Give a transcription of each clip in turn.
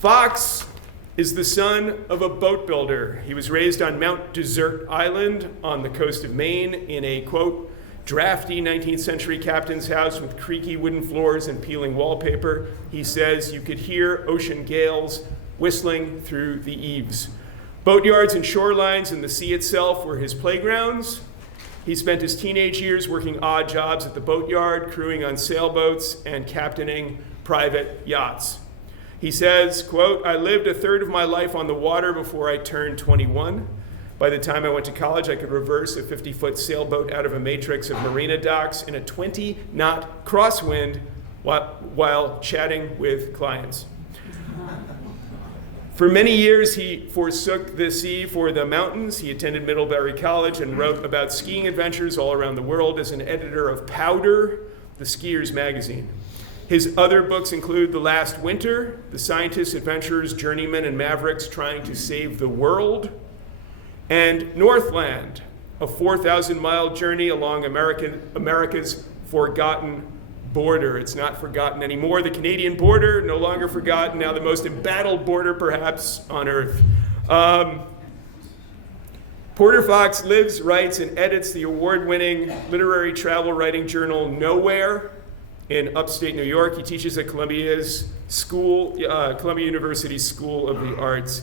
Fox is the son of a boat builder. He was raised on Mount Desert Island on the coast of Maine in a, quote, drafty 19th century captain's house with creaky wooden floors and peeling wallpaper. He says you could hear ocean gales whistling through the eaves. Boatyards and shorelines and the sea itself were his playgrounds. He spent his teenage years working odd jobs at the boatyard, crewing on sailboats, and captaining private yachts. He says, quote, I lived a third of my life on the water before I turned 21. By the time I went to college, I could reverse a 50-foot sailboat out of a matrix of marina docks in a 20-knot crosswind while chatting with clients. For many years, he forsook the sea for the mountains. He attended Middlebury College and wrote about skiing adventures all around the world as an editor of Powder, the skier's magazine. His other books include The Last Winter, The Scientists, Adventurers, Journeymen, and Mavericks Trying to Save the World, and Northland, a 4,000-mile journey along America's forgotten border. It's not forgotten anymore. The Canadian border, no longer forgotten, now the most embattled border perhaps on Earth. Porter Fox lives, writes, and edits the award-winning literary travel writing journal Nowhere in upstate New York. He teaches at Columbia University School of the Arts.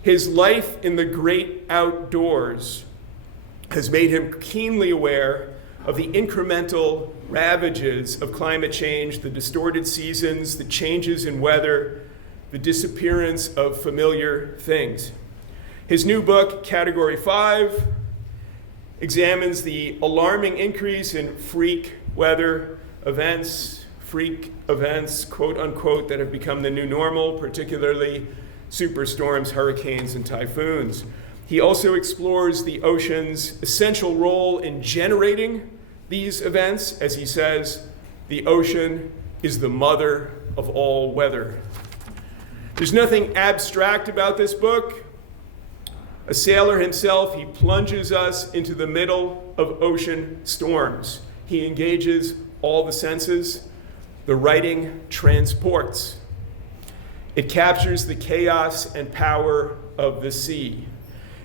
His life in the great outdoors has made him keenly aware of the incremental ravages of climate change, the distorted seasons, the changes in weather, the disappearance of familiar things. His new book, Category 5, examines the alarming increase in freak events, quote unquote, that have become the new normal, particularly superstorms, hurricanes, and typhoons. He also explores the ocean's essential role in generating these events. As he says, the ocean is the mother of all weather. There's nothing abstract about this book. A sailor himself, he plunges us into the middle of ocean storms. He engages all the senses. The writing transports. It captures the chaos and power of the sea.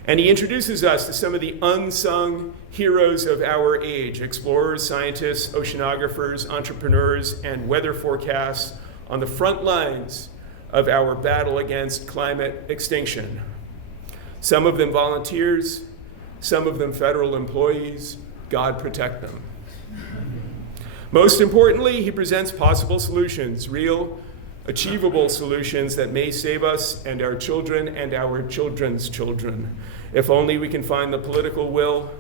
And he introduces us to some of the unsung heroes of our age: explorers, scientists, oceanographers, entrepreneurs, and weather forecasts on the front lines of our battle against climate extinction. Some of them volunteers, some of them federal employees. God protect them. Most importantly, he presents possible solutions, real, achievable solutions that may save us and our children and our children's children, if only we can find the political will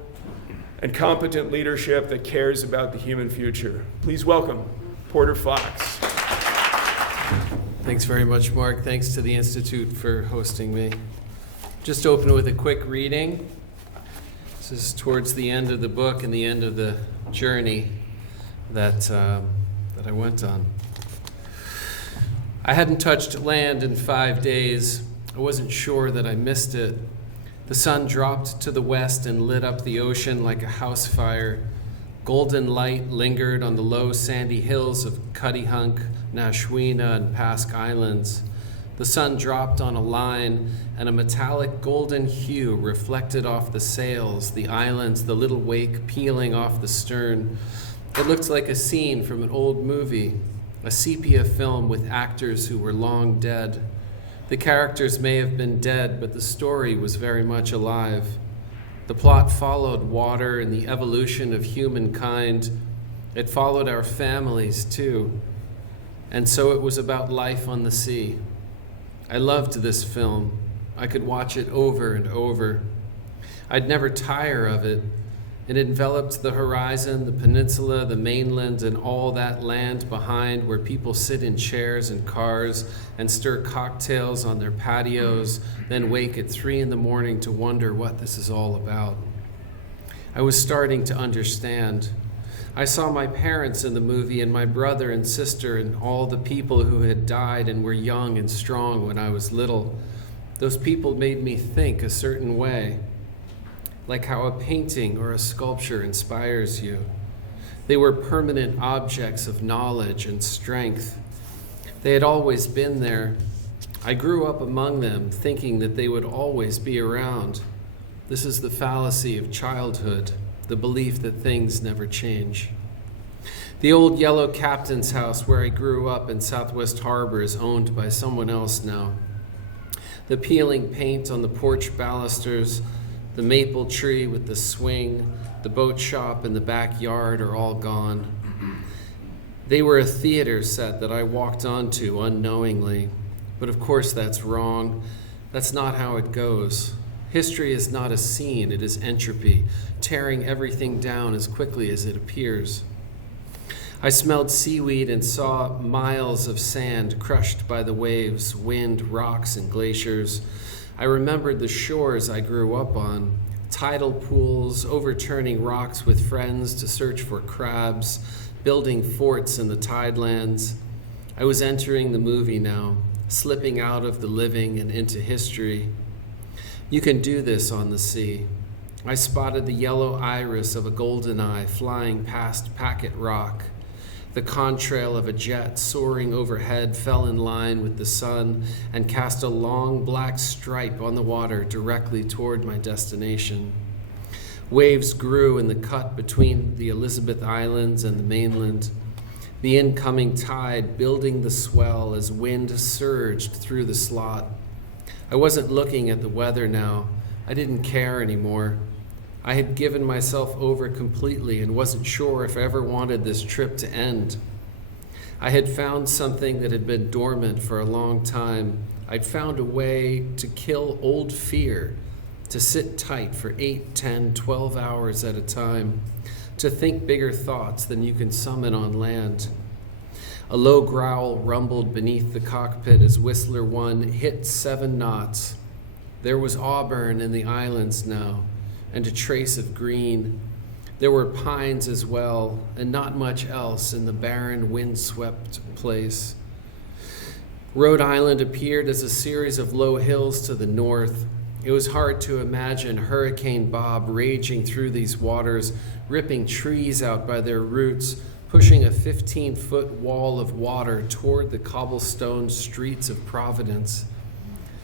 and competent leadership that cares about the human future. Please welcome Porter Fox. Thanks very much, Mark. Thanks to the Institute for hosting me. Just open with a quick reading. This is towards the end of the book and the end of the journey that I went on. I hadn't touched land in 5 days. I wasn't sure that I missed it. The sun dropped to the west and lit up the ocean like a house fire. Golden light lingered on the low sandy hills of Cuttyhunk, Nashwina, and Pasque Islands. The sun dropped on a line, and a metallic golden hue reflected off the sails, the islands, the little wake peeling off the stern. It looked like a scene from an old movie, a sepia film with actors who were long dead. The characters may have been dead, but the story was very much alive. The plot followed water and the evolution of humankind. It followed our families, too. And so it was about life on the sea. I loved this film. I could watch it over and over. I'd never tire of it. It enveloped the horizon, the peninsula, the mainland, and all that land behind where people sit in chairs and cars and stir cocktails on their patios, then wake at 3 a.m. to wonder what this is all about. I was starting to understand. I saw my parents in the movie and my brother and sister and all the people who had died and were young and strong when I was little. Those people made me think a certain way, like how a painting or a sculpture inspires you. They were permanent objects of knowledge and strength. They had always been there. I grew up among them, thinking that they would always be around. This is the fallacy of childhood, the belief that things never change. The old yellow captain's house where I grew up in Southwest Harbor is owned by someone else now. The peeling paint on the porch balusters, the maple tree with the swing, the boat shop in the backyard are all gone. They were a theater set that I walked onto unknowingly. But of course that's wrong. That's not how it goes. History is not a scene, it is entropy, tearing everything down as quickly as it appears. I smelled seaweed and saw miles of sand crushed by the waves, wind, rocks, and glaciers. I remembered the shores I grew up on, tidal pools, overturning rocks with friends to search for crabs, building forts in the tidelands. I was entering the movie now, slipping out of the living and into history. You can do this on the sea. I spotted the yellow iris of a goldeneye flying past Packet Rock. The contrail of a jet soaring overhead fell in line with the sun and cast a long black stripe on the water directly toward my destination. Waves grew in the cut between the Elizabeth Islands and the mainland, the incoming tide building the swell as wind surged through the slot. I wasn't looking at the weather now. I didn't care anymore. I had given myself over completely and wasn't sure if I ever wanted this trip to end. I had found something that had been dormant for a long time. I'd found a way to kill old fear, to sit tight for 8, 10, 12 hours at a time, to think bigger thoughts than you can summon on land. A low growl rumbled beneath the cockpit as Whistler 1 hit 7 knots. There was Auburn in the islands now, and a trace of green. There were pines as well, and not much else in the barren, windswept place. Rhode Island appeared as a series of low hills to the north. It was hard to imagine Hurricane Bob raging through these waters, ripping trees out by their roots, pushing a 15-foot wall of water toward the cobblestone streets of Providence.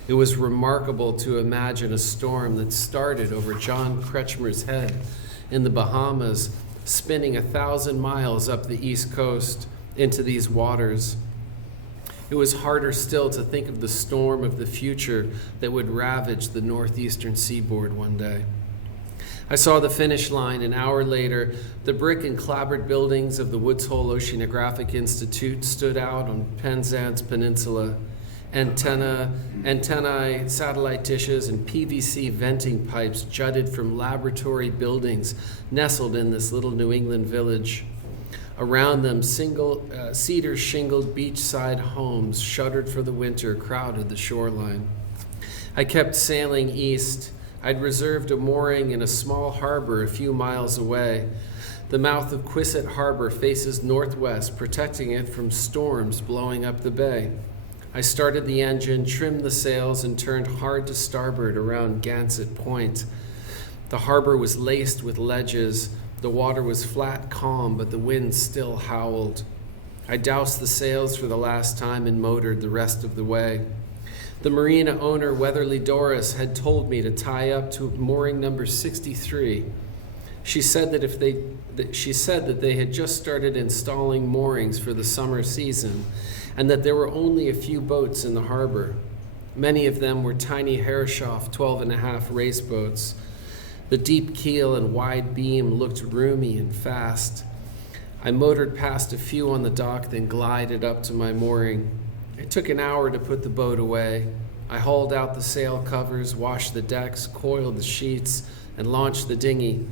It was remarkable to imagine a storm that started over John Kretschmer's head in the Bahamas, spinning 1,000 miles up the East Coast into these waters. It was harder still to think of the storm of the future that would ravage the northeastern seaboard one day. I saw the finish line an hour later. The brick and clapboard buildings of the Woods Hole Oceanographic Institute stood out on Penzance Peninsula. Antennae, satellite dishes, and PVC venting pipes jutted from laboratory buildings nestled in this little New England village. Around them, single cedar-shingled beachside homes, shuttered for the winter, crowded the shoreline. I kept sailing east. I'd reserved a mooring in a small harbor a few miles away. The mouth of Quisset Harbor faces northwest, protecting it from storms blowing up the bay. I started the engine, trimmed the sails, and turned hard to starboard around Gansett Point. The harbor was laced with ledges. The water was flat calm, but the wind still howled. I doused the sails for the last time and motored the rest of the way. The marina owner, Weatherly Doris, had told me to tie up to mooring number 63. She said that they had just started installing moorings for the summer season, and that there were only a few boats in the harbor. Many of them were tiny Herreshoff 12.5 race boats. The deep keel and wide beam looked roomy and fast. I motored past a few on the dock, then glided up to my mooring. It took an hour to put the boat away. I hauled out the sail covers, washed the decks, coiled the sheets, and launched the dinghy.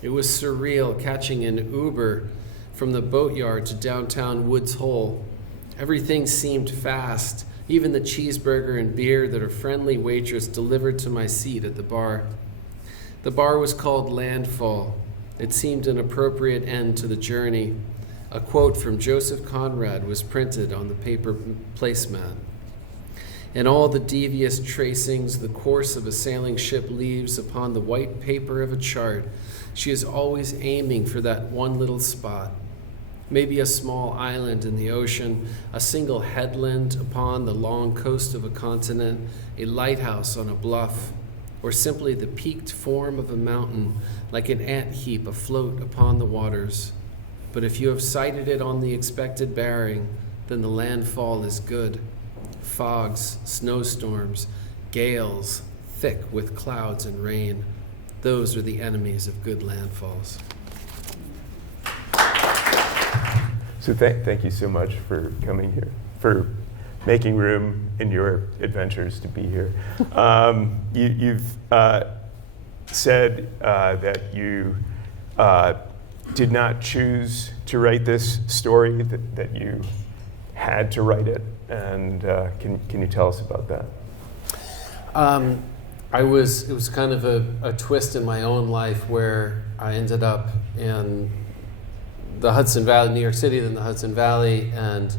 It was surreal catching an Uber from the boatyard to downtown Woods Hole. Everything seemed fast, even the cheeseburger and beer that a friendly waitress delivered to my seat at the bar. The bar was called Landfall. It seemed an appropriate end to the journey. A quote from Joseph Conrad was printed on the paper placemat. In all the devious tracings the course of a sailing ship leaves upon the white paper of a chart, she is always aiming for that one little spot. maybe a small island in the ocean, a single headland upon the long coast of a continent, a lighthouse on a bluff, or simply the peaked form of a mountain like an ant heap afloat upon the waters. But if you have sighted it on the expected bearing, then the landfall is good. Fogs, snowstorms, gales, thick with clouds and rain. Those are the enemies of good landfalls. So thank you so much for coming here, for making room in your adventures to be here. You've said that you did not choose to write this story, that you had to write it, and can you tell us about that? It was kind of a twist in my own life where I ended up in the Hudson Valley, New York City, then the Hudson Valley, and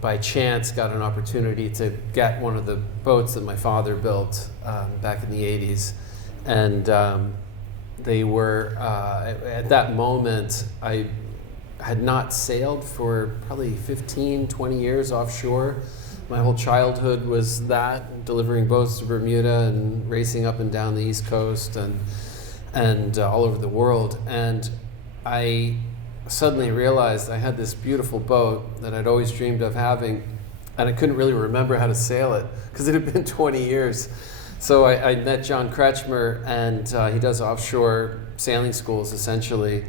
by chance got an opportunity to get one of the boats that my father built back in the 80s. And they were, at that moment, I had not sailed for probably 15, 20 years offshore. My whole childhood was that, delivering boats to Bermuda and racing up and down the East Coast and all over the world. And I suddenly realized I had this beautiful boat that I'd always dreamed of having, and I couldn't really remember how to sail it because it had been 20 years. So I met John Kretschmer, and he does offshore sailing schools essentially.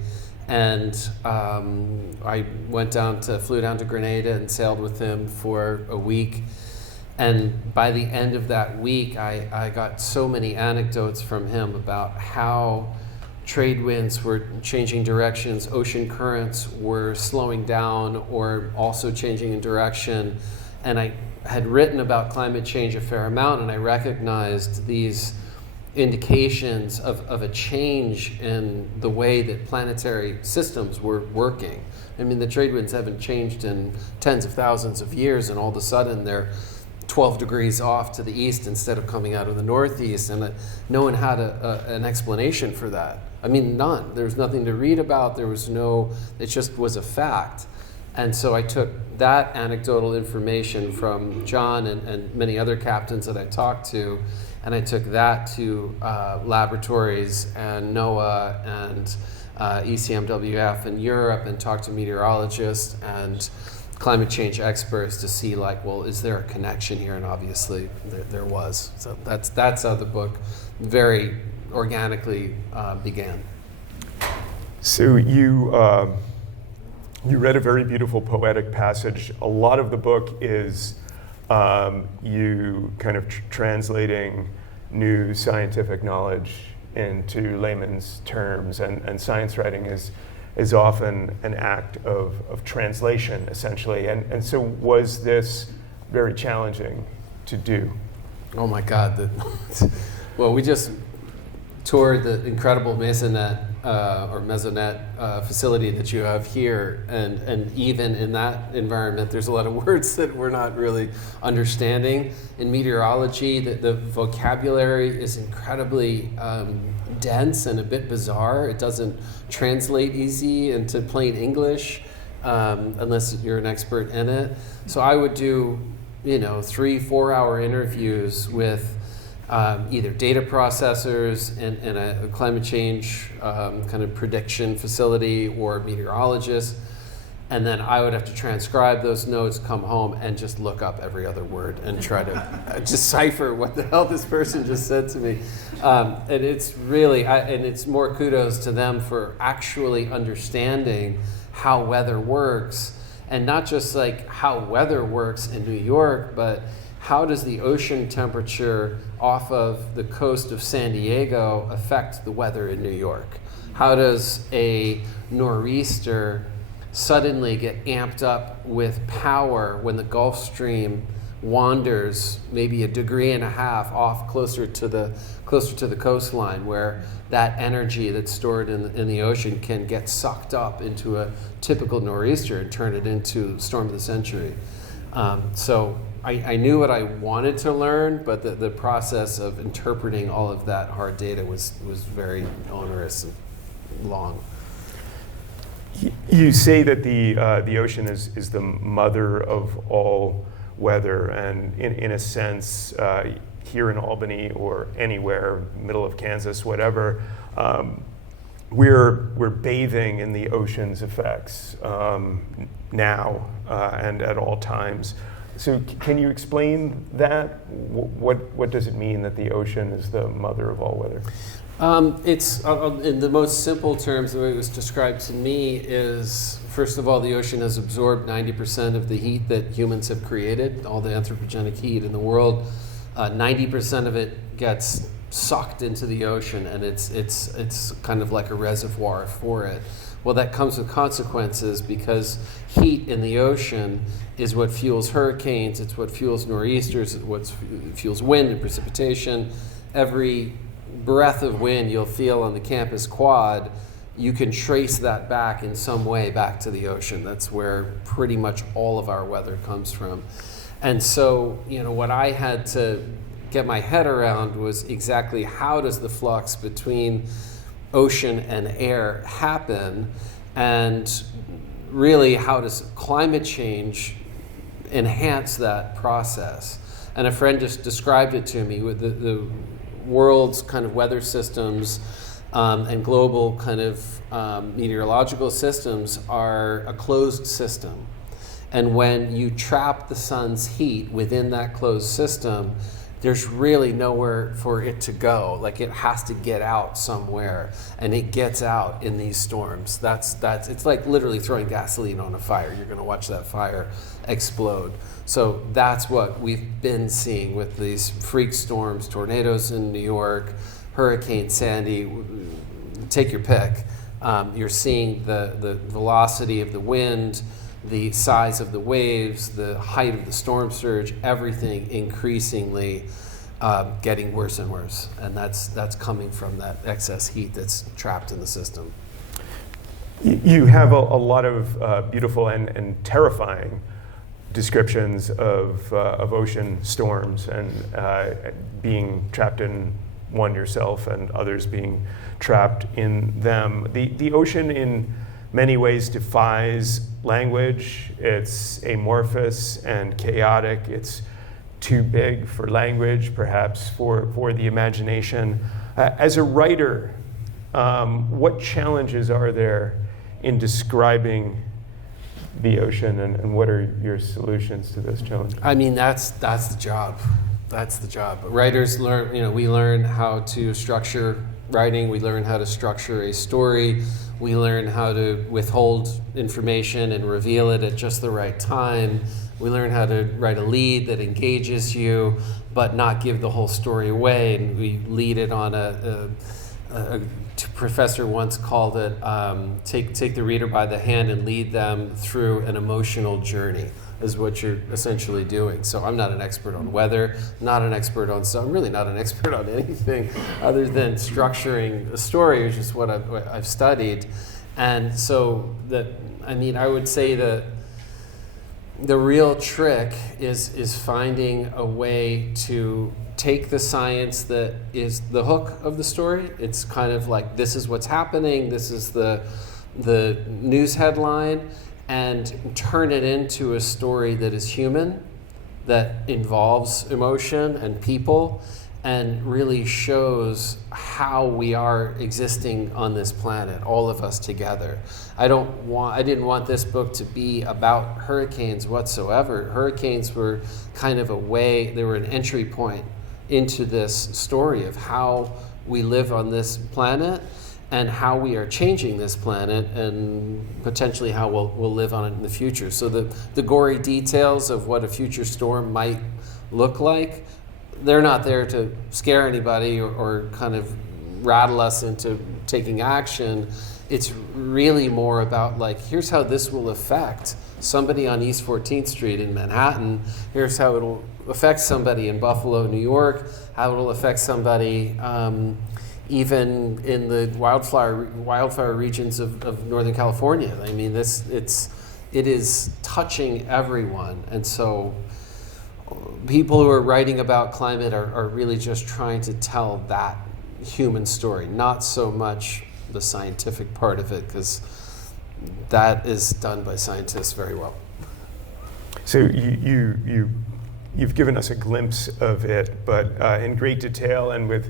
And I flew down to Grenada and sailed with him for a week. And by the end of that week, I got so many anecdotes from him about how trade winds were changing directions, ocean currents were slowing down or also changing in direction. And I had written about climate change a fair amount, and I recognized these indications of a change in the way that planetary systems were working. I mean, the trade winds haven't changed in tens of thousands of years, and all of a sudden they're 12 degrees off to the east instead of coming out of the northeast, and no one had an explanation for that. I mean, none. There was nothing to read about. It just was a fact. And so I took that anecdotal information from John and many other captains that I talked to, and I took that to laboratories and NOAA and ECMWF in Europe and talked to meteorologists and climate change experts to see, is there a connection here? And obviously there was. So that's how the book very organically began. So you read a very beautiful poetic passage. A lot of the book is you kind of translating new scientific knowledge into layman's terms, and science writing is often an act of translation, essentially. And so was this very challenging to do? Oh my God. Well, we just toured the incredible Maisonette facility that you have here, and even in that environment there's a lot of words that we're not really understanding. In meteorology, the vocabulary is incredibly dense and a bit bizarre. It doesn't translate easy into plain English unless you're an expert in it. So I would do 3-4 hour interviews with either data processors in a climate change kind of prediction facility or meteorologists. And then I would have to transcribe those notes, come home, and just look up every other word and try to decipher what the hell this person just said to me. And it's really, and it's more kudos to them for actually understanding how weather works. And not just how weather works in New York, but how does the ocean temperature off of the coast of San Diego affect the weather in New York? How does a nor'easter suddenly get amped up with power when the Gulf Stream wanders maybe 1.5 degrees off closer to the coastline, where that energy that's stored in the ocean can get sucked up into a typical nor'easter and turn it into storm of the century? So I knew what I wanted to learn, but the process of interpreting all of that hard data was very onerous and long. You say that the ocean is the mother of all weather, and in a sense, here in Albany or anywhere, middle of Kansas, whatever, we're bathing in the ocean's effects now and at all times. So can you explain that? What does it mean that the ocean is the mother of all weather? It's in the most simple terms, the way it was described to me is, first of all, the ocean has absorbed 90% of the heat that humans have created, all the anthropogenic heat in the world. 90% of it gets sucked into the ocean, and it's kind of like a reservoir for it. Well, that comes with consequences, because heat in the ocean is what fuels hurricanes, it's what fuels nor'easters, it's what fuels wind and precipitation. Every breath of wind you'll feel on the campus quad, you can trace that back in some way back to the ocean. That's where pretty much all of our weather comes from. And so, what I had to get my head around was exactly how does the flux between ocean and air happen, and really how does climate change enhance that process. And a friend just described it to me with the world's kind of weather systems and global kind of meteorological systems are a closed system. And when you trap the sun's heat within that closed system, there's really nowhere for it to go. Like, it has to get out somewhere, and it gets out in these storms. It's like literally throwing gasoline on a fire. You're going to watch that fire explode. So that's what we've been seeing with these freak storms, tornadoes in New York, Hurricane Sandy, take your pick. You're seeing the velocity of the wind, the size of the waves, the height of the storm surge, everything increasingly getting worse and worse. And that's coming from that excess heat that's trapped in the system. You have a lot of beautiful and terrifying descriptions of ocean storms, and being trapped in one yourself and others being trapped in them. The ocean in many ways defies language. It's amorphous and chaotic. It's too big for language, perhaps for the imagination. As a writer, what challenges are there in describing the ocean, and what are your solutions to those challenges? I mean, that's the job. That's the job. Writers learn, we learn how to structure writing. We learn how to structure a story. We learn how to withhold information and reveal it at just the right time. We learn how to write a lead that engages you, but not give the whole story away. And we lead it on a professor once called it, take the reader by the hand and lead them through an emotional journey, is what you're essentially doing. So I'm not an expert on weather, I'm really not an expert on anything other than structuring a story, which is what I've studied. And so I would say that the real trick is finding a way to take the science that is the hook of the story. It's kind of like, this is what's happening, this is the news headline, and turn it into a story that is human, that involves emotion and people, and really shows how we are existing on this planet, all of us together. I didn't want this book to be about hurricanes whatsoever. Hurricanes were kind of they were an entry point into this story of how we live on this planet and how we are changing this planet, and potentially how we'll live on it in the future. So the gory details of what a future storm might look like, they're not there to scare anybody or kind of rattle us into taking action. It's really more about, like, here's how this will affect somebody on East 14th Street in Manhattan. Here's how it'll affect somebody in Buffalo, New York, how it'll affect somebody even in the wildfire regions of Northern California. I mean, it is touching everyone. And so people who are writing about climate are really just trying to tell that human story, not so much the scientific part of it, because that is done by scientists very well. So you've given us a glimpse of it, but in great detail and with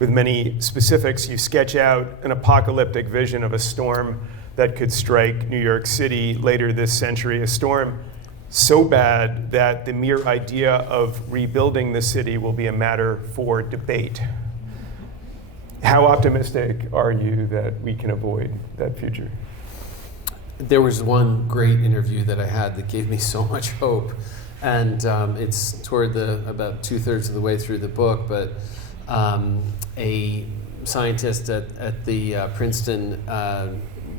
many specifics, you sketch out an apocalyptic vision of a storm that could strike New York City later this century, a storm so bad that the mere idea of rebuilding the city will be a matter for debate. How optimistic are you that we can avoid that future? There was one great interview that I had that gave me so much hope, and it's toward about 2/3 of the way through the book, but a scientist at the Princeton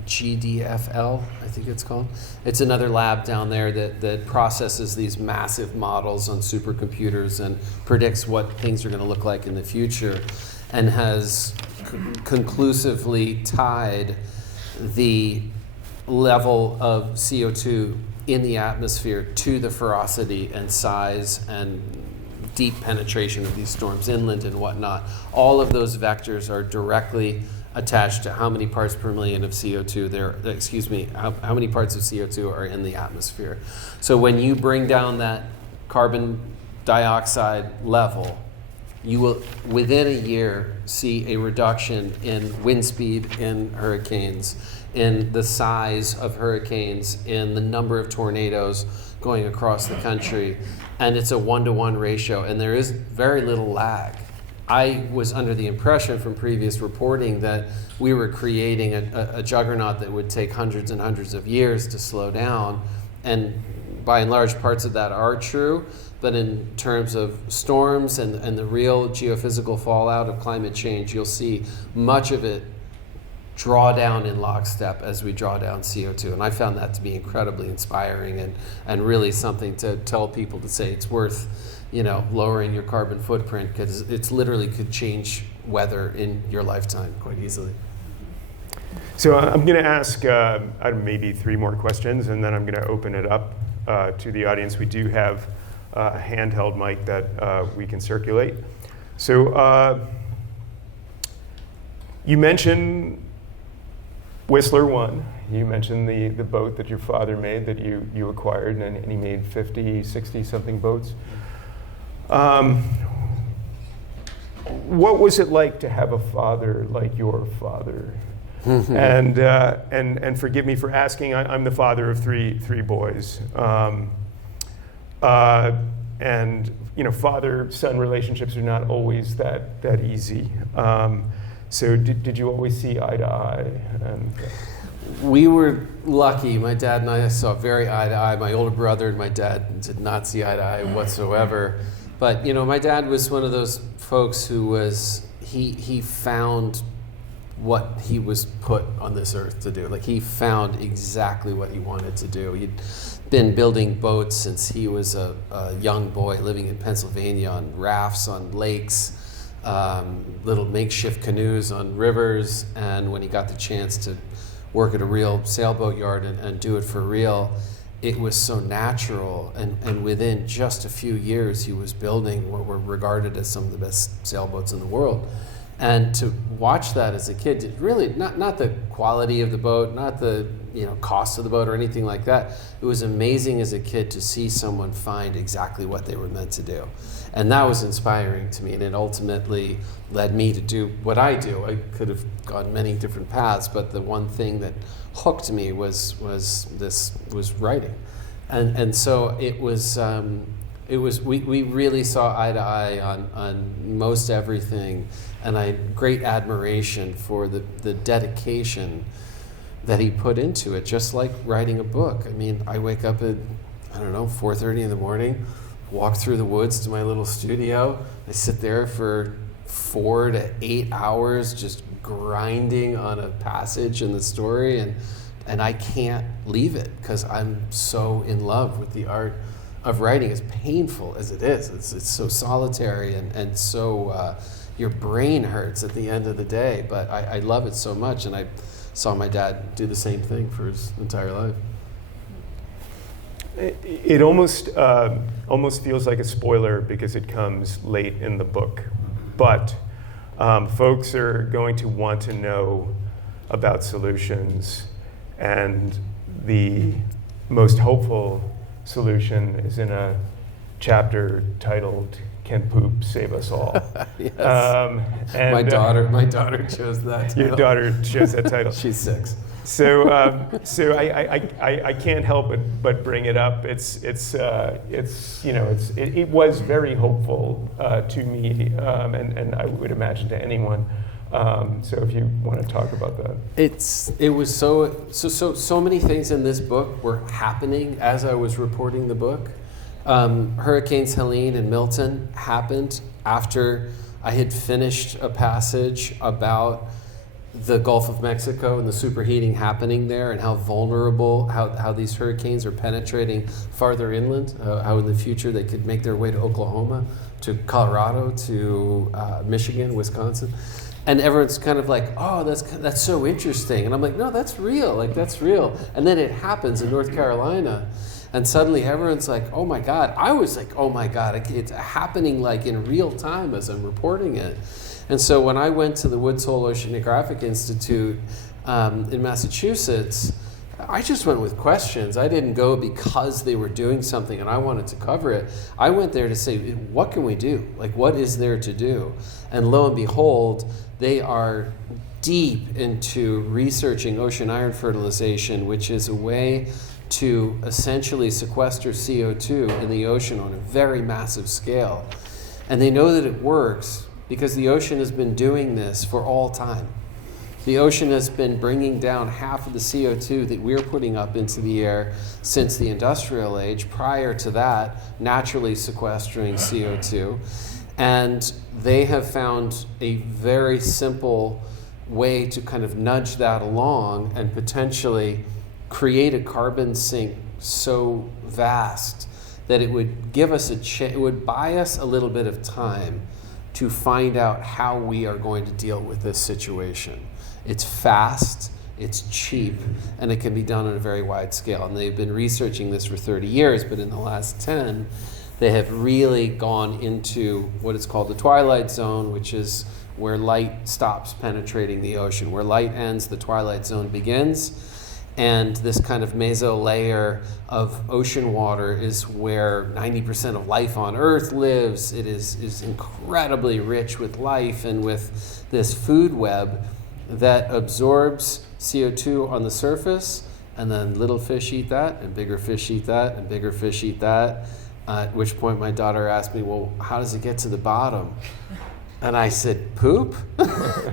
GDFL, I think it's called. It's another lab down there that processes these massive models on supercomputers and predicts what things are going to look like in the future, and has conclusively tied the level of CO2 in the atmosphere to the ferocity and size and deep penetration of these storms inland and whatnot. All of those vectors are directly attached to how many parts per million of CO2 how many parts of CO2 are in the atmosphere. So when you bring down that carbon dioxide level, you will, within a year, see a reduction in wind speed in hurricanes, in the size of hurricanes, in the number of tornadoes going across the country, and it's a 1-to-1 ratio, and there is very little lag. I was under the impression from previous reporting that we were creating a juggernaut that would take hundreds and hundreds of years to slow down, and by and large parts of that are true, but in terms of storms and the real geophysical fallout of climate change, you'll see much of it draw down in lockstep as we draw down CO2. And I found that to be incredibly inspiring and really something to tell people to say it's worth, lowering your carbon footprint, because it's literally could change weather in your lifetime quite easily. So I'm going to ask maybe 3 more questions, and then I'm going to open it up to the audience. We do have a handheld mic that we can circulate. So you mentioned Whistler 1. You mentioned the boat that your father made that you acquired, and he made 50, 60 something boats. What was it like to have a father like your father? And forgive me for asking, I'm the father of three boys. And father-son relationships are not always that easy. So did you always see eye to eye? We were lucky. My dad and I saw very eye to eye. My older brother and my dad did not see eye to eye whatsoever. But my dad was one of those folks who was he found what he was put on this earth to do. Like, he found exactly what he wanted to do. He'd been building boats since he was a young boy, living in Pennsylvania on rafts on lakes, little makeshift canoes on rivers. And when he got the chance to work at a real sailboat yard and do it for real, it was so natural. And within just a few years, he was building what were regarded as some of the best sailboats in the world. And to watch that as a kid, really not the quality of the boat, not the cost of the boat or anything like that. It was amazing as a kid to see someone find exactly what they were meant to do. And that was inspiring to me, and it ultimately led me to do what I do. I could have gone many different paths, but the one thing that hooked me was writing. And so it was we really saw eye to eye on most everything, and I had great admiration for the dedication that he put into it, just like writing a book. I mean, I wake up at 4:30 in the morning, walk through the woods to my little studio. I sit there for 4 to 8 hours just grinding on a passage in the story, and I can't leave it because I'm so in love with the art of writing, as painful as it is. It's so solitary and so your brain hurts at the end of the day, but I love it so much, and I saw my dad do the same thing for his entire life. It almost feels like a spoiler because it comes late in the book, but folks are going to want to know about solutions. And the most hopeful solution is in a chapter titled "Can Poop Save Us All?" Yes. And my daughter chose that title. Your daughter chose that title. She's 6. So I can't help but bring it up. It was very hopeful to me, and I would imagine to anyone. So if you want to talk about that. It was so many things in this book were happening as I was reporting the book. Hurricanes Helene and Milton happened after I had finished a passage about the Gulf of Mexico and the superheating happening there, and how vulnerable, how these hurricanes are penetrating farther inland, how in the future they could make their way to Oklahoma, to Colorado, to Michigan, Wisconsin. And everyone's kind of like, oh, that's so interesting. And I'm like, no, that's real. Like, that's real. And then it happens in North Carolina. And suddenly everyone's like, oh my God. I was like, oh my God. It's happening like in real time as I'm reporting it. And so when I went to the Woods Hole Oceanographic Institute in Massachusetts, I just went with questions. I didn't go because they were doing something and I wanted to cover it. I went there to say, what can we do? Like, what is there to do? And lo and behold, they are deep into researching ocean iron fertilization, which is a way to essentially sequester CO2 in the ocean on a very massive scale. And they know that it works because the ocean has been doing this for all time. The ocean has been bringing down half of the CO2 that we're putting up into the air since the industrial age. Prior to that, naturally sequestering CO2. And they have found a very simple way to kind of nudge that along and potentially create a carbon sink so vast that it would give us it would buy us a little bit of time to find out how we are going to deal with this situation. It's fast, it's cheap, and it can be done on a very wide scale. And they've been researching this for 30 years, but in the last 10, they have really gone into what is called the twilight zone, which is where light stops penetrating the ocean. Where light ends, the twilight zone begins. And this kind of meso layer of ocean water is where 90% of life on Earth lives. It is incredibly rich with life and with this food web that absorbs CO2 on the surface, and then little fish eat that, and bigger fish eat that, and bigger fish eat that. At which point my daughter asked me, well, how does it get to the bottom? And I said, poop?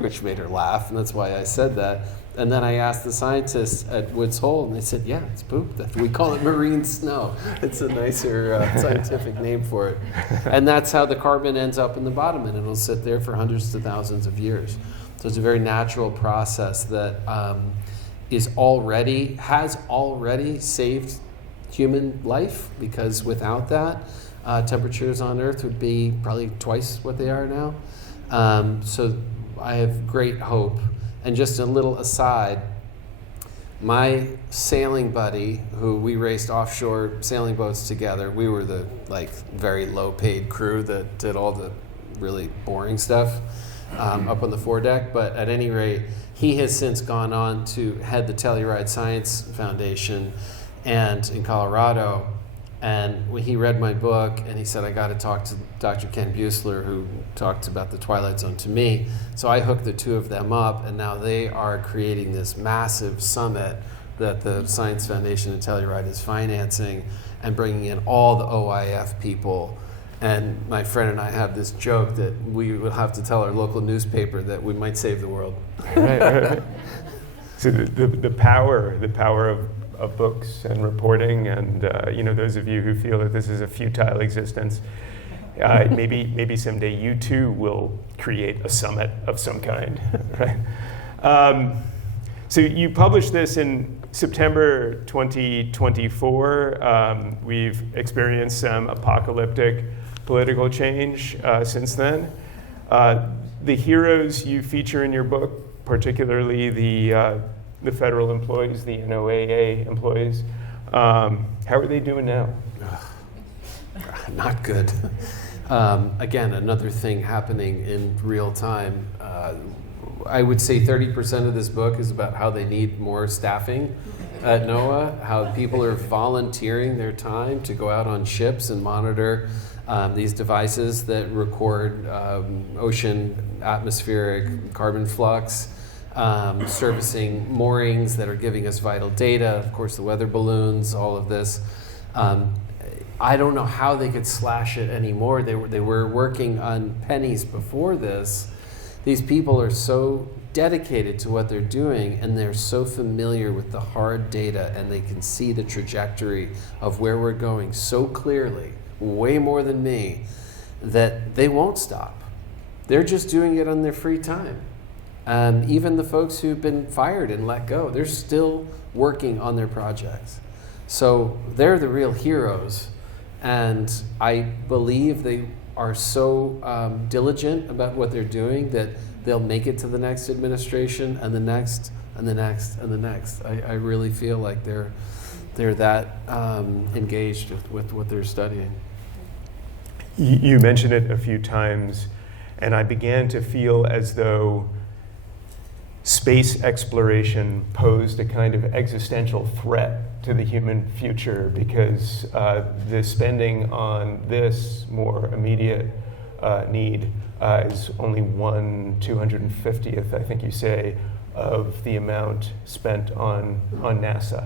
Which made her laugh, and that's why I said that. And then I asked the scientists at Woods Hole, and they said, yeah, it's poop. We call it marine snow. It's a nicer scientific name for it. And that's how the carbon ends up in the bottom, and it'll sit there for hundreds to thousands of years. So it's a very natural process that has already saved human life, because without that, temperatures on Earth would be probably twice what they are now. So I have great hope. And just a little aside, my sailing buddy, who we raced offshore sailing boats together, we were the very low paid crew that did all the really boring stuff up on the foredeck. But at any rate, he has since gone on to head the Telluride Science Foundation and in Colorado. And when he read my book, and he said, I got to talk to Dr. Ken Buessler, who talked about the Twilight Zone to me. So I hooked the two of them up, and now they are creating this massive summit that the Science Foundation in Telluride is financing, and bringing in all the OIF people. And my friend and I have this joke that we will have to tell our local newspaper that we might save the world. Right. So the power of books and reporting, and those of you who feel that this is a futile existence, maybe someday you too will create a summit of some kind, right? So you published this in September 2024. We've experienced some apocalyptic political change since then. The heroes you feature in your book, particularly the federal employees, the NOAA employees, how are they doing now? Not good. Again, another thing happening in real time. I would say 30% of this book is about how they need more staffing at NOAA, how people are volunteering their time to go out on ships and monitor these devices that record ocean atmospheric carbon flux, servicing moorings that are giving us vital data, of course the weather balloons, all of this. I don't know how they could slash it anymore. They were working on pennies before this. These people are so dedicated to what they're doing, and they're so familiar with the hard data, and they can see the trajectory of where we're going so clearly, way more than me, that they won't stop. They're just doing it on their free time. Even the folks who've been fired and let go, they're still working on their projects. So they're the real heroes, and I believe they are so diligent about what they're doing that they'll make it to the next administration and the next and the next and the next. I really feel like they're that engaged with what they're studying. You mentioned it a few times, and I began to feel as though space exploration posed a kind of existential threat to the human future, because the spending on this more immediate need is only 1/250th, I think you say, of the amount spent on NASA.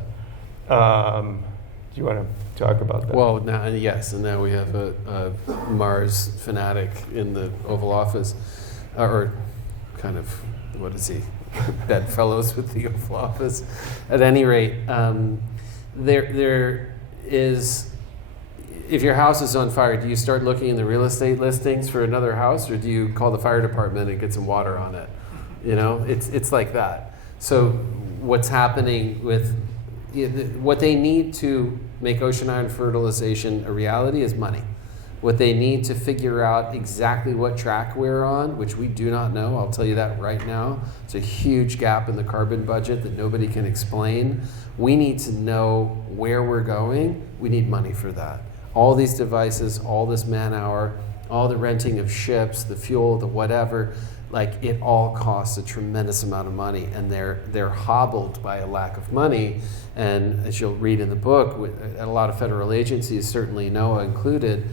Do you want to talk about that? Well, now, yes, and now we have a Mars fanatic in the Oval Office, or kind of, what is he, bedfellows with the Oval Office. At any rate, there is, if your house is on fire, do you start looking in the real estate listings for another house, or do you call the fire department and get some water on it? You know, it's like that. So what's happening with, what they need to make ocean iron fertilization a reality is money. What they need to figure out exactly what track we're on, which we do not know, I'll tell you that right now. It's a huge gap in the carbon budget that nobody can explain. We need to know where we're going. We need money for that. All these devices, all this man hour, all the renting of ships, the fuel, the whatever, like it all costs a tremendous amount of money, and they're hobbled by a lack of money. And as you'll read in the book, at a lot of federal agencies, certainly NOAA included,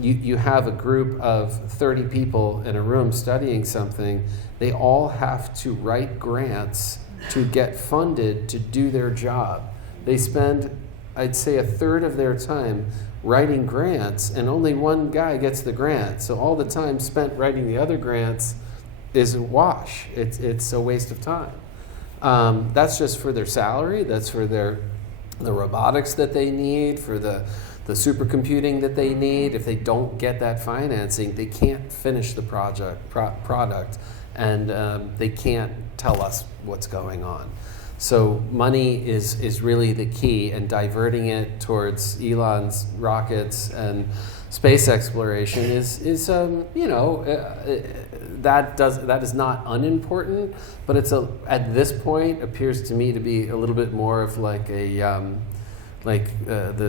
you have a group of 30 people in a room studying something. They all have to write grants to get funded to do their job. They spend, I'd say, a third of their time writing grants, and only one guy gets the grant. So all the time spent writing the other grants is a wash. It's a waste of time. That's just for their salary. That's for the robotics that they need, for the supercomputing that they need. If they don't get that financing, they can't finish the product, and they can't tell us what's going on. So money is really the key, and diverting it towards Elon's rockets and space exploration is that is not unimportant, but it's at this point appears to me to be a little bit more of like the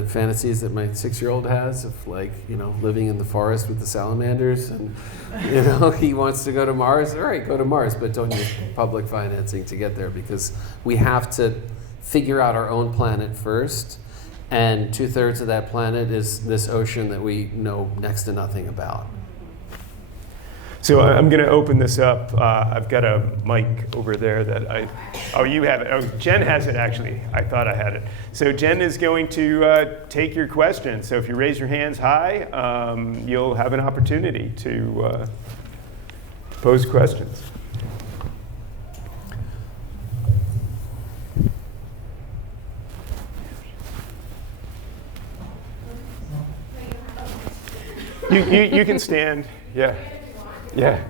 fantasies that my 6-year-old has of living in the forest with the salamanders, and he wants to go to Mars. All right, go to Mars, but don't use public financing to get there, because we have to figure out our own planet first, and 2/3 of that planet is this ocean that we know next to nothing about. So I'm going to open this up. I've got a mic over there that you have it. Oh, Jen has it, actually. I thought I had it. So Jen is going to take your questions. So if you raise your hands high, you'll have an opportunity to pose questions. You can stand. Yeah. Yeah.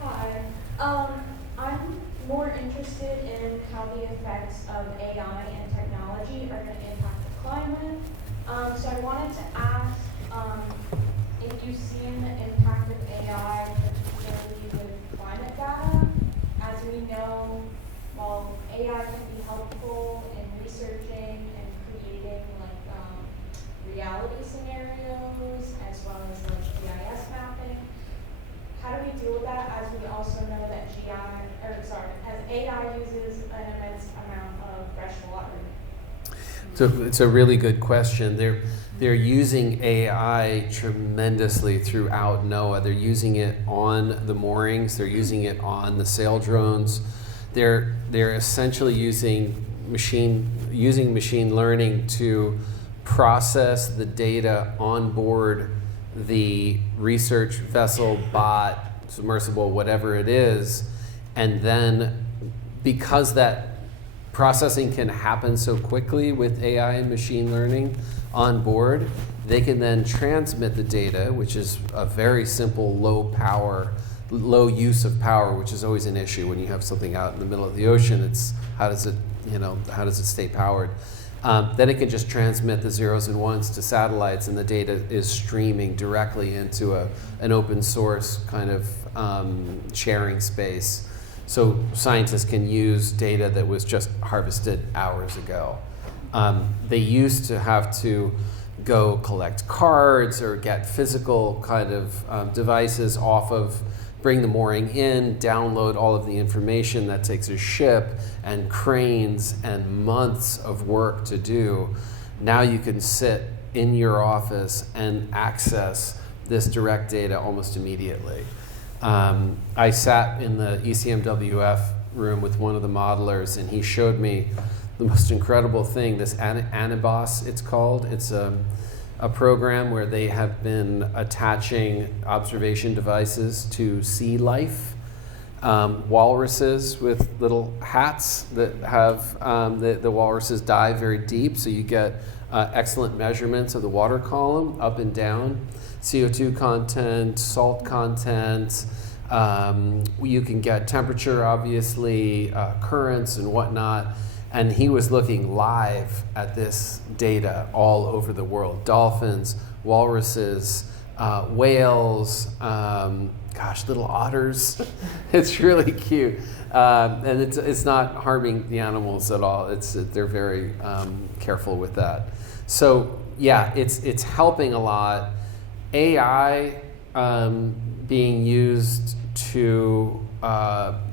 Hi. I'm more interested in how the effects of AI and technology are going to impact the climate. So I wanted to ask if you've seen the impact of AI, particularly with climate data. As we know, while AI can be helpful in researching and creating reality scenarios, as well as GIS mapping, how do we deal with that, as we also know that as AI uses an immense amount of fresh water? So it's a really good question. They're using AI tremendously throughout NOAA. They're using it on the moorings. They're using it on the sail drones. They're essentially using machine learning to process the data on board the research vessel, bot, submersible, whatever it is, and then because that processing can happen so quickly with AI and machine learning on board, they can then transmit the data, which is a very simple, low use of power, which is always an issue when you have something out in the middle of the ocean. It's how does it stay powered? Then it can just transmit the zeros and ones to satellites, and the data is streaming directly into an open source kind of sharing space. So scientists can use data that was just harvested hours ago. They used to have to go collect cards or get physical kind of devices bring the mooring in, download all of the information. That takes a ship and cranes and months of work to do. Now you can sit in your office and access this direct data almost immediately. I sat in the ECMWF room with one of the modelers, and he showed me the most incredible thing, this Anibos, it's called. It's a program where they have been attaching observation devices to sea life, walruses with little hats that have, the walruses dive very deep, so you get excellent measurements of the water column up and down, CO2 content, salt content. You can get temperature, obviously, currents and whatnot. And he was looking live at this data all over the world. Dolphins, walruses, whales, little otters. It's really cute. And it's not harming the animals at all. They're very careful with that. So yeah, it's helping a lot. AI being used to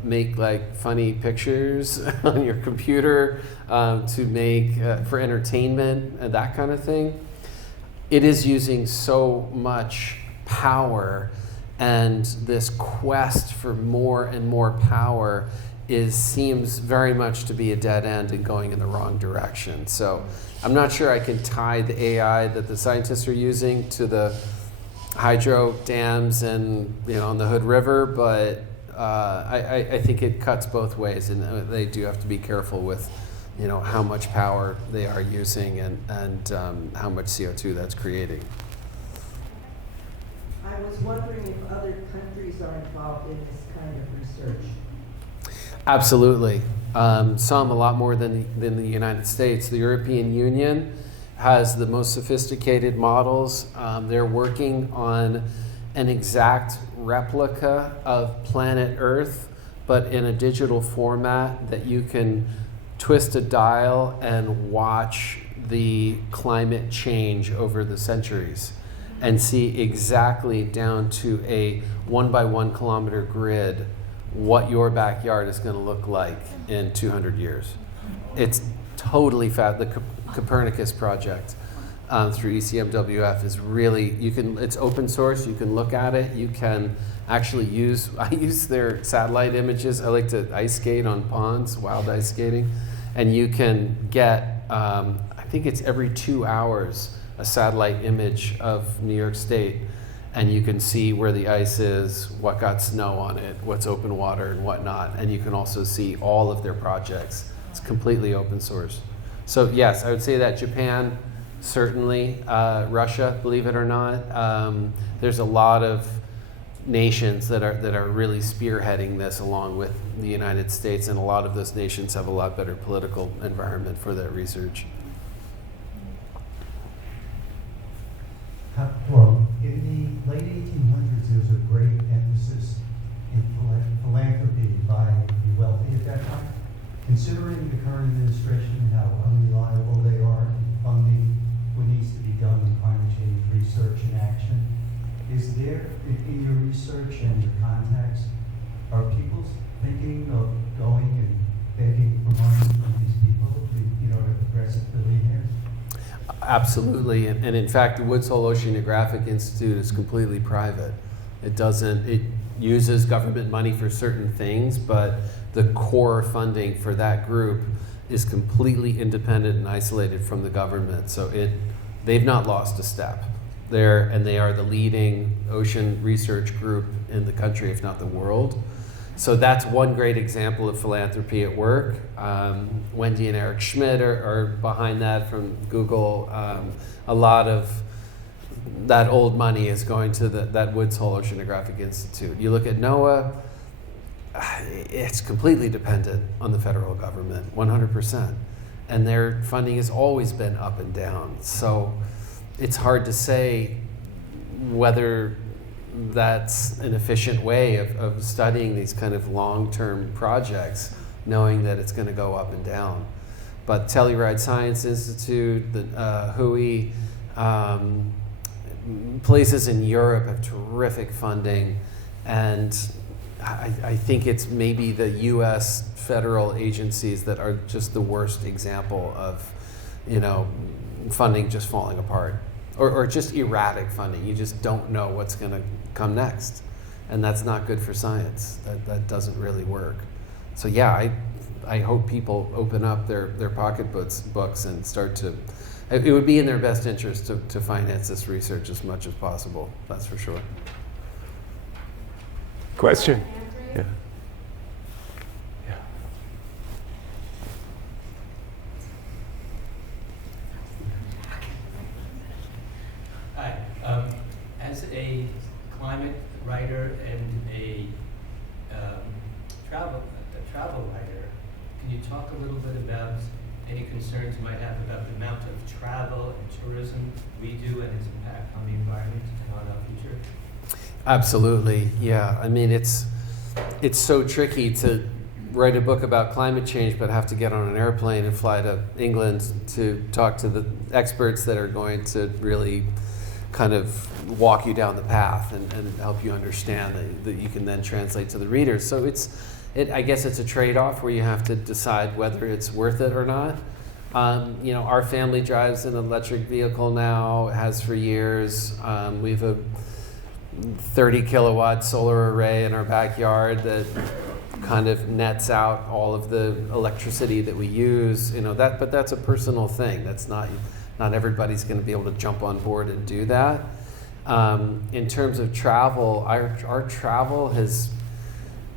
make like funny pictures on your computer, to make for entertainment and that kind of thing. It is using so much power, and this quest for more and more power seems very much to be a dead end and going in the wrong direction. So I'm not sure I can tie the AI that the scientists are using to the hydro dams and on the Hood River, but I think it cuts both ways, and they do have to be careful with how much power they are using and how much CO2 that's creating. I was wondering if other countries are involved in this kind of research. Absolutely. Some a lot more than the United States. The European Union has the most sophisticated models. They're working on an exact replica of planet Earth, but in a digital format that you can twist a dial and watch the climate change over the centuries and see exactly down to a 1 by 1 kilometer grid what your backyard is going to look like in 200 years. It's totally the Copernicus project through ECMWF is really, it's open source, you can look at it, you can actually I use their satellite images. I like to ice skate on ponds, wild ice skating, and you can get, I think it's every 2 hours, a satellite image of New York State, and you can see where the ice is, what got snow on it, what's open water and whatnot, and you can also see all of their projects. It's completely open source. So yes, I would say that Japan, certainly, Russia, believe it or not. There's a lot of nations that are really spearheading this along with the United States, and a lot of those nations have a lot better political environment for that research. Well, in the late 1800s, there was a great emphasis in philanthropy by the wealthy at that time. Considering the current administration and how unreliable they are in funding what needs to be done in climate change research and action, is there in your research and your contacts, are people thinking of going and begging for money from these people to progress the here? Absolutely, and in fact, the Woods Hole Oceanographic Institute is completely private. It uses government money for certain things, but the core funding for that group is completely independent and isolated from the government. So they've not lost a step. They are the leading ocean research group in the country, if not the world. So that's one great example of philanthropy at work. Wendy and Eric Schmidt are behind that from Google. A lot of that old money is going to that Woods Hole Oceanographic Institute. You look at NOAA, it's completely dependent on the federal government, 100%. And their funding has always been up and down. So it's hard to say whether that's an efficient way of studying these kind of long-term projects, knowing that it's going to go up and down. But Telluride Science Institute, the WHOI, places in Europe have terrific funding, and I think it's maybe the U.S. federal agencies that are just the worst example of, funding just falling apart, or just erratic funding. You just don't know what's going to come next, and that's not good for science. That doesn't really work. So yeah, I hope people open up their pocketbooks and start to. It would be in their best interest to finance this research as much as possible. That's for sure. Question? Yeah. Yeah. Hi. As a climate writer and a travel writer, can you talk a little bit about any concerns you might have about the amount of travel and tourism we do and its impact on the environment and on our future? Absolutely, yeah. I mean, it's so tricky to write a book about climate change but have to get on an airplane and fly to England to talk to the experts that are going to really kind of walk you down the path and help you understand that you can then translate to the readers. So I guess it's a trade-off where you have to decide whether it's worth it or not. Our family drives an electric vehicle now, has for years. We have a 30 kilowatt solar array in our backyard that kind of nets out all of the electricity that we use. But that's a personal thing. That's not everybody's going to be able to jump on board and do that. In terms of travel, our travel has,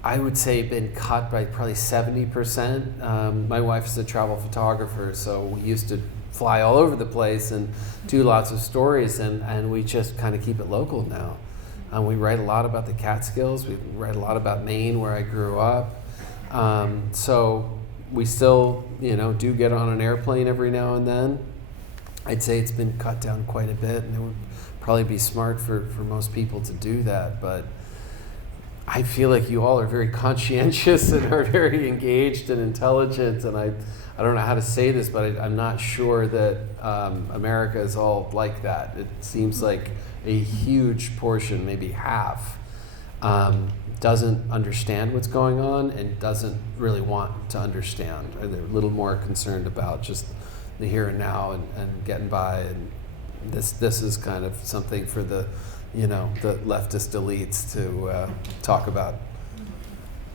I would say, been cut by probably 70%. My wife is a travel photographer, so we used to fly all over the place and do lots of stories, and we just kind of keep it local now. We write a lot about the Catskills. We write a lot about Maine, where I grew up. So we still, do get on an airplane every now and then. I'd say it's been cut down quite a bit, and it would probably be smart for most people to do that. But I feel like you all are very conscientious and are very engaged and intelligent, and I don't know how to say this, but I'm not sure that America is all like that. It seems like a huge portion, maybe half, doesn't understand what's going on and doesn't really want to understand. Or they're a little more concerned about just the here and now and getting by. And this is kind of something for the leftist elites to talk about,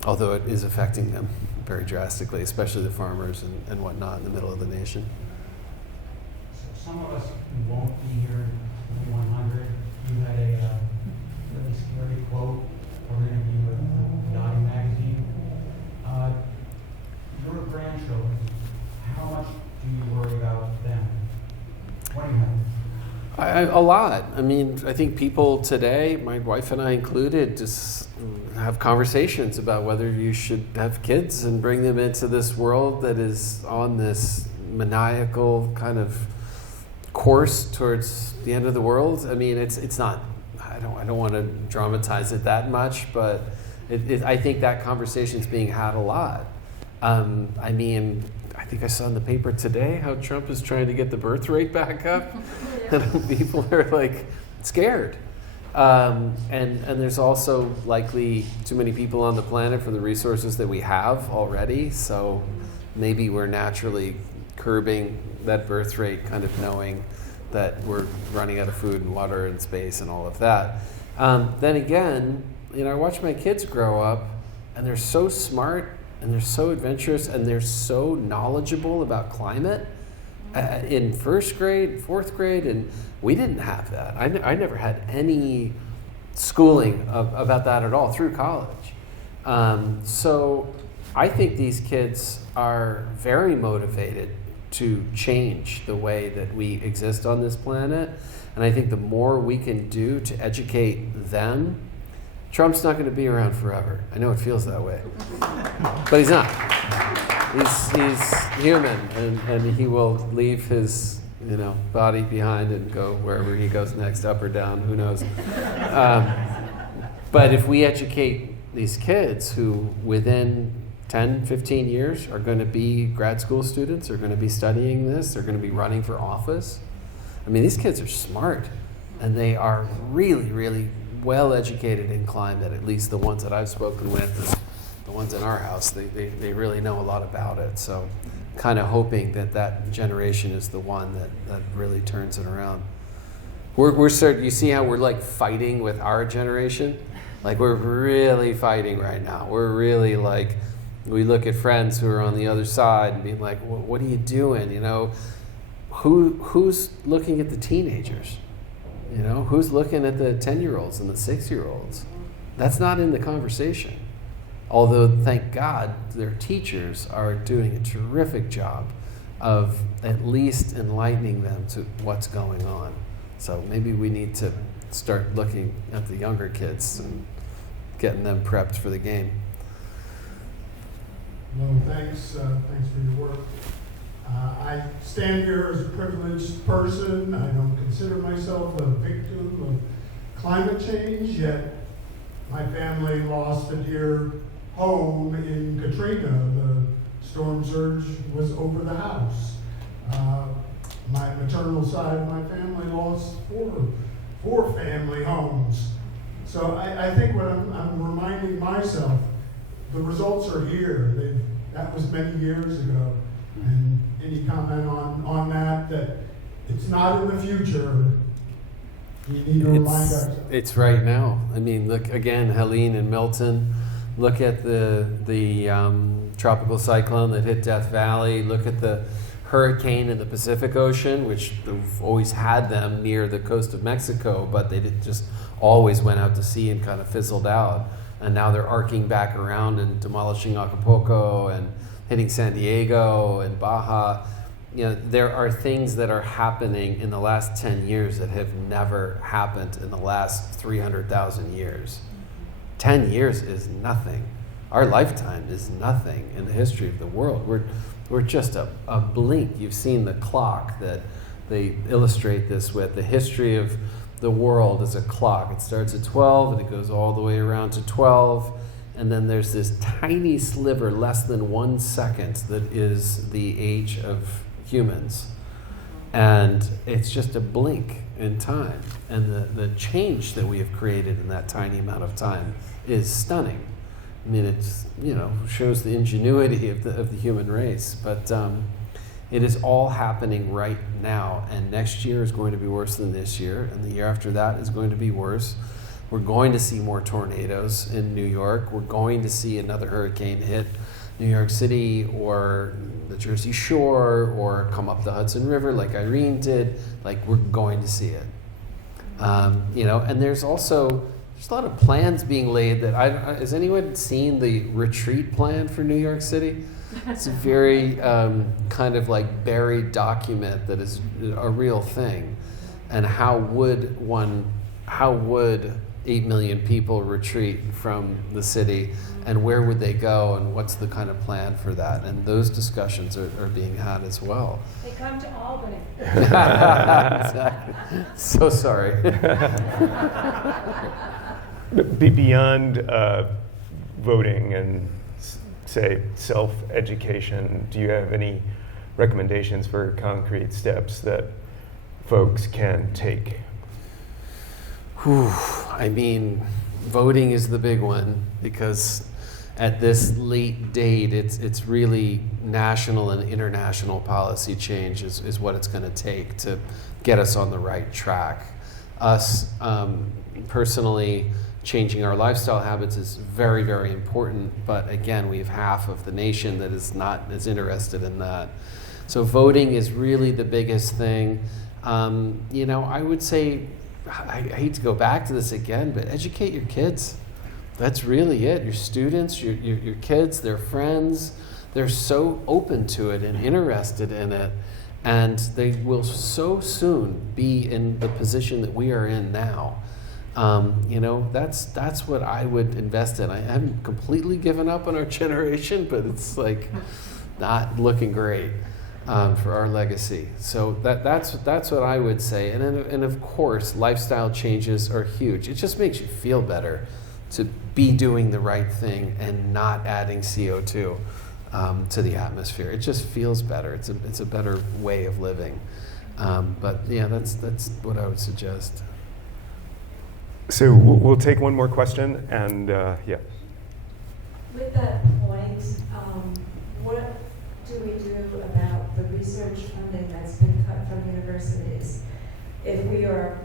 although it is affecting them very drastically, especially the farmers and whatnot in the middle of the nation. So some of us who won't be here in 2100, you had a really scary quote or interview with Yachting Magazine. Your grandchildren, how much do you worry about them? What do you have? A lot. I mean, I think people today, my wife and I included, just have conversations about whether you should have kids and bring them into this world that is on this maniacal kind of course towards the end of the world. I mean, it's not. I don't want to dramatize it that much, but I think that conversation's being had a lot. I mean, I think I saw in the paper today how Trump is trying to get the birth rate back up, and people are like scared. And there's also likely too many people on the planet for the resources that we have already. So maybe we're naturally curbing that birth rate, kind of knowing that we're running out of food and water and space and all of that. Then again, I watch my kids grow up, and they're so smart, and they're so adventurous, and they're so knowledgeable about climate. In first grade, fourth grade, and we didn't have that. I never had any schooling about that at all through college. So I think these kids are very motivated to change the way that we exist on this planet. And I think the more we can do to educate them, Trump's not going to be around forever. I know it feels that way, but he's not. He's human, and he will leave his body behind and go wherever he goes next, up or down, who knows. But if we educate these kids who within 10, 15 years are going to be grad school students, are going to be studying this, they're going to be running for office. I mean, these kids are smart, and they are really, really well educated in climate, at least the ones that I've spoken with, the ones in our house, they really know a lot about it. So kind of hoping that generation is the one that really turns it around. We're you see how we're like fighting with our generation? Like we're really fighting right now. We're really like, we look at friends who are on the other side and being like, what are you doing? Who's looking at the teenagers? Who's looking at the 10-year-olds and the 6-year-olds? That's not in the conversation. Although, thank God, their teachers are doing a terrific job of at least enlightening them to what's going on. So maybe we need to start looking at the younger kids and getting them prepped for the game. Well, thanks for your work. I stand here as a privileged person. I don't consider myself a victim of climate change, yet my family lost a dear home in Katrina. The storm surge was over the house. My maternal side of my family lost four family homes. So I think what I'm reminding myself, the results are here. That was many years ago. And any comment on that it's not in the future? We need to remind ourselves. It's right now. I mean, look again, Helene and Milton. Look at the tropical cyclone that hit Death Valley. Look at the hurricane in the Pacific Ocean, which we've always had them near the coast of Mexico, but they just always went out to sea and kind of fizzled out. And now they're arcing back around and demolishing Acapulco and hitting San Diego and Baja. There are things that are happening in the last 10 years that have never happened in the last 300,000 years. 10 years is nothing. Our lifetime is nothing in the history of the world. We're just a blink. You've seen the clock that they illustrate this with. The history of the world is a clock. It starts at 12 and it goes all the way around to 12. And then there's this tiny sliver, less than 1 second, that is the age of humans. And it's just a blink in time. And the change that we have created in that tiny amount of time is stunning. I mean, it's, shows the ingenuity of the human race. But it is all happening right now. And next year is going to be worse than this year. And the year after that is going to be worse. We're going to see more tornadoes in New York. We're going to see another hurricane hit New York City or the Jersey Shore or come up the Hudson River like Irene did. Like, we're going to see it. And there's a lot of plans being laid that has anyone seen the retreat plan for New York City? It's a very kind of like buried document that is a real thing. And how would 8 million people retreat from the city, and where would they go, and what's the kind of plan for that? And those discussions are being had as well. They come to Albany. Exactly. So sorry. But beyond voting and, say, self-education, do you have any recommendations for concrete steps that folks can take? I mean, voting is the big one, because at this late date, it's really national and international policy change is what it's going to take to get us on the right track. Us personally changing our lifestyle habits is very, very important, but again, we have half of the nation that is not as interested in that. So voting is really the biggest thing. I would say, I hate to go back to this again, but educate your kids. That's really it. Your students, your kids, their friends, they're so open to it and interested in it, and they will so soon be in the position that we are in now. That's what I would invest in. I haven't completely given up on our generation, but it's like not looking great for our legacy. So that's what I would say. And of course, lifestyle changes are huge. It just makes you feel better to be doing the right thing and not adding CO2 to the atmosphere. It just feels better. It's a better way of living. But yeah, that's what I would suggest. So we'll take one more question, and yeah. With that point, what do we do about the research funding that's been cut from universities? If we are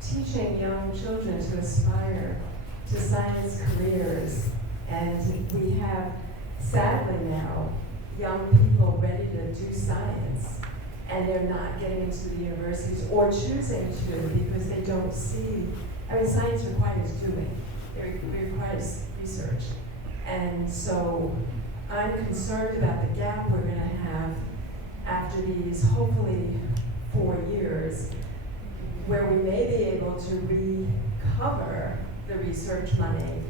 teaching young children to aspire to science careers, and we have, sadly now, young people ready to do science, and they're not getting into the universities or choosing to because they don't see. Science requires doing. It requires research. And so I'm concerned about the gap we're going to have after these, hopefully, 4 years, where we may be able to recover the research money.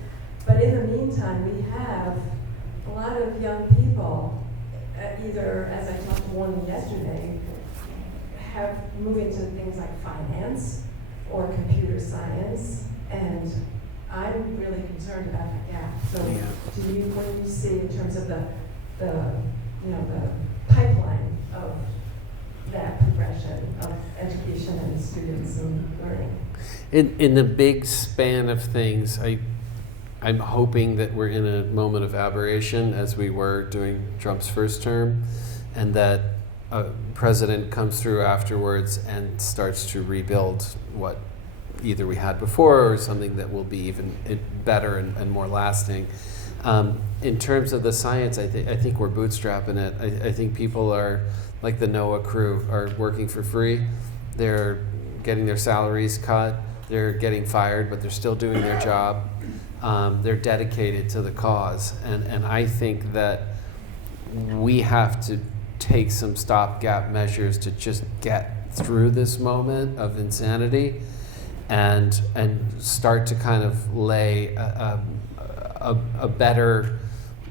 But in the meantime, we have a lot of young people, either, as I talked to one yesterday, have moving to things like finance or computer science, and I'm really concerned about that gap. So, what do you see in terms of the pipeline of that progression of education and students and learning? In the big span of things, I'm hoping that we're in a moment of aberration, as we were during Trump's first term, and that a president comes through afterwards and starts to rebuild what either we had before or something that will be even better and more lasting. In terms of the science, I think we're bootstrapping it. I think people are, like the NOAA crew, are working for free. They're getting their salaries cut. They're getting fired, but they're still doing their job. They're dedicated to the cause. And I think that we have to take some stopgap measures to just get through this moment of insanity and start to kind of lay a better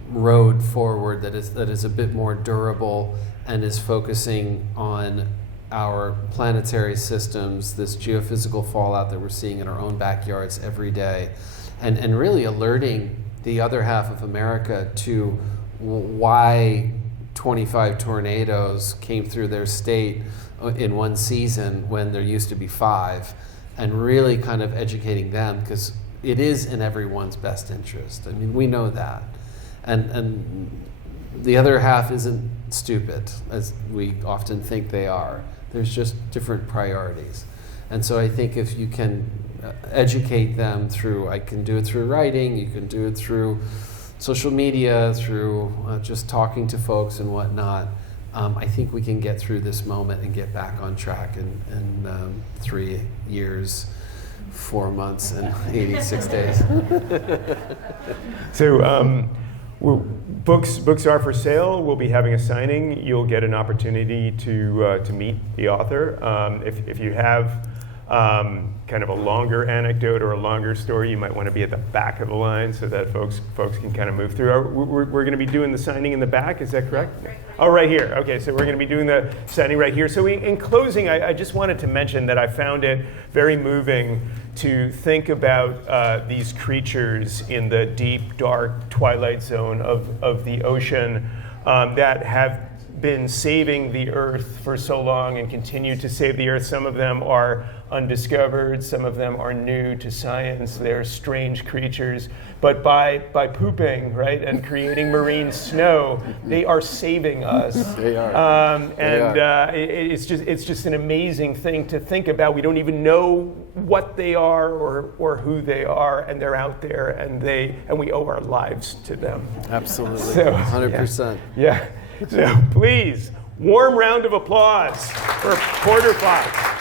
road forward that is a bit more durable and is focusing on our planetary systems, this geophysical fallout that we're seeing in our own backyards every day, and really alerting the other half of America to why 25 tornadoes came through their state in one season when there used to be 5, and really kind of educating them, because it is in everyone's best interest. I mean, we know that. And the other half isn't stupid, as we often think they are. There's just different priorities. And so I think if you can educate them through, I can do it through writing, you can do it through social media, through just talking to folks and whatnot, I think we can get through this moment and get back on track in 3 years, 4 months, and 86 days. So books are for sale. We'll be having a signing. You'll get an opportunity to meet the author. If you have kind of a longer anecdote or a longer story, you might want to be at the back of the line so that folks can kind of move through. We're going to be doing the signing in the back, is that correct? Right. Oh, right here. Okay, so we're going to be doing the signing right here. So in closing, I just wanted to mention that I found it very moving to think about these creatures in the deep, dark twilight zone of the ocean that have been saving the Earth for so long and continue to save the Earth. Some of them are undiscovered, some of them are new to science, they're strange creatures. But by pooping, right, and creating marine snow, they are saving us. They are. It's just an amazing thing to think about. We don't even know what they are or who they are, and they're out there, and we owe our lives to them. Absolutely. So, 100%. Yeah. So please, warm round of applause for Porter Fox.